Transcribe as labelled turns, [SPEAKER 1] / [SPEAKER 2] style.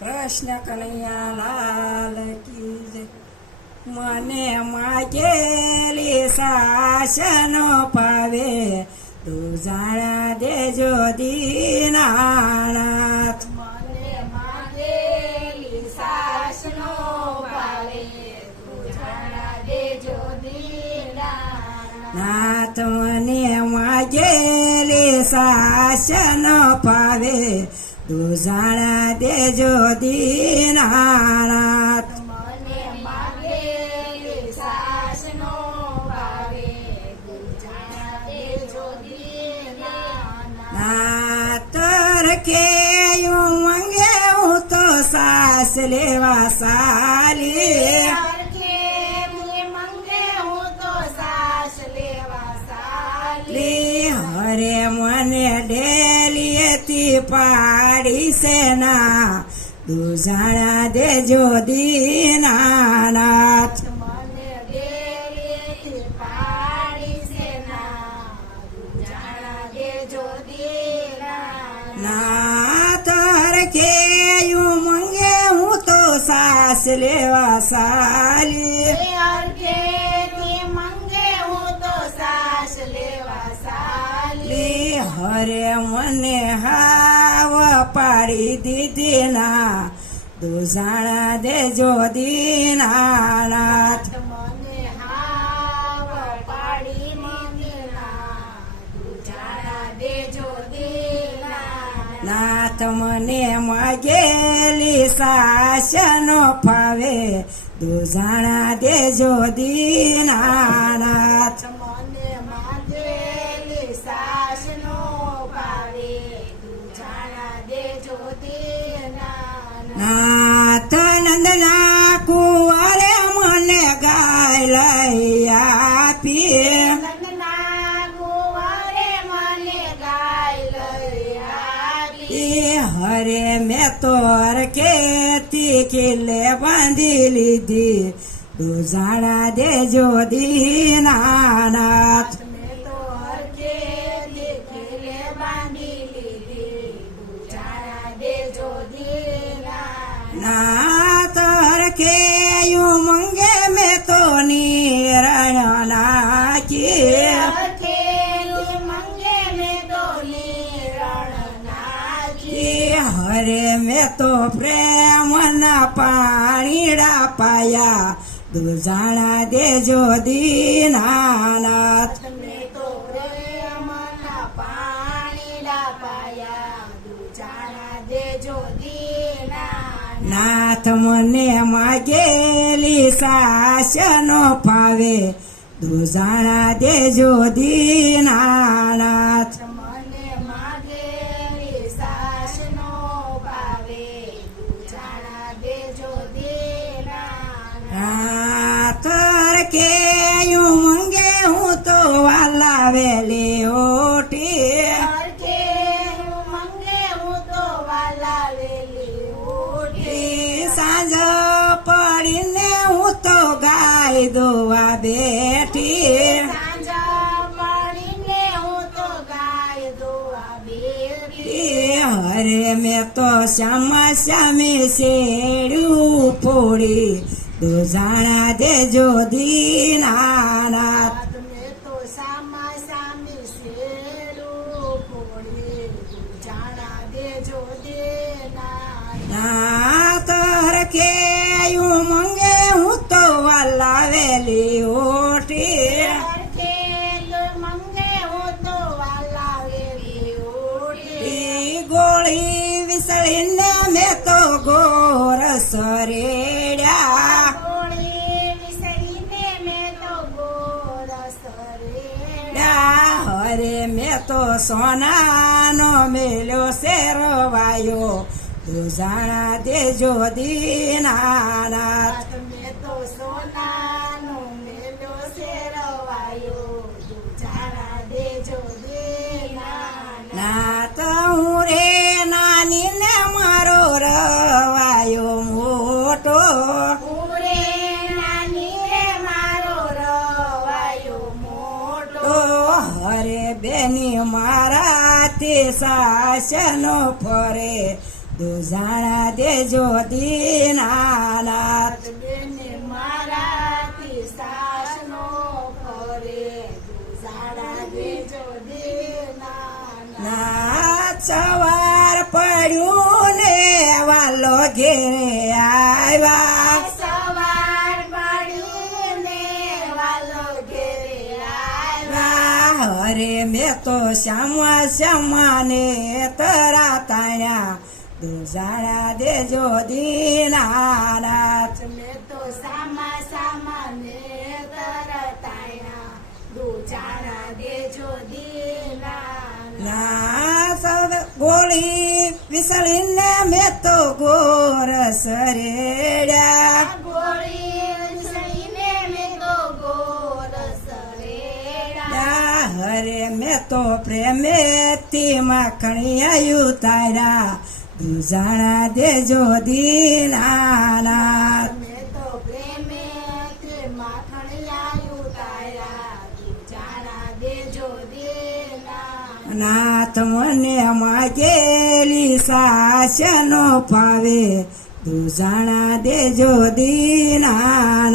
[SPEAKER 1] કૃષ્ણ કનૈયા લાલ કી જય. મને માગેલી શાસનો પાવે. તું જાણા દેજો
[SPEAKER 2] દીનાના.
[SPEAKER 1] નાથ મને માગેલી શાસન પાવે. તું જાણા દેજો દીનાનાથ કેયું મંગે હું તો સાસ લેવા સાલી. લી મને ડેલીએથી પાડી સેના. દીનાનાથ.
[SPEAKER 2] તું જાણા દેજો દીનાના.
[SPEAKER 1] કે મંગે હું તો સાસ લેવા સાલી. હરે મને હાવ પાડી દીધી ના દુજાણા દેજો દીનાનાથ. નાથ મને માગેલી સાસનો ફાવે. દુજાણા દેજો દીનાનાથ. નાથ નંદના કુંવરે મને ગાય લઈ આપી હરે મેં તોર કેતી કિલ્લે બાંધી લીધી. દુજાણા દેજો દીનાનાથ. એ હરે, મેં તો પ્રેમના પાણીડા પાયા. દુજાણા દેજો દીનાનાથ. નાથ મને માગેલી સાસનો પાવે દુજાણા દેજો દીનાનાથ. હરે મેં તો શ્યામા શ્યામે શેડ્યું દીનાનાથ
[SPEAKER 2] ફોડી. તું જાણા દેજો દીનાના.
[SPEAKER 1] નાતર કેયું મંગે હું તો વાલાવેલી સરેડ્યા
[SPEAKER 2] તો.
[SPEAKER 1] હરે મેં તો સોનાનો મેલ્યો શેરવાયો દુજાણા દેજો દીનાનાથ
[SPEAKER 2] મેં તો સોનાનો શેરવાયો. તું જાણા દેજો દીનાના.
[SPEAKER 1] બેની મારા તે સાસનો ફરે. દુજાણા દેજો દીનાનાથ
[SPEAKER 2] બેને મારાથી સાસનો ફરે. દુજાણા દેજો દેના
[SPEAKER 1] ના સવાર પડ્યું ને વાલો ઘેરે આવ્યા. હરે મેં તો શ્યામા શ્યામાને તરા તાણ્યા. દુજાણા દેજો દીનાનાથ.
[SPEAKER 2] મેં તો સામા સામા ને તરતાયા દુજાડા દેજો દેના
[SPEAKER 1] ગોળી વિસળીને મેં તો ગોર રેડ્યા હરે મેં તો પ્રેમેથી માખણિયા
[SPEAKER 2] માખણી તો પ્રેમે તારા. દુજાણા દેજો દીનાના
[SPEAKER 1] નાથ મને માગેલી સાસનો પાવે દુજાણા દેજો દીનાનાથ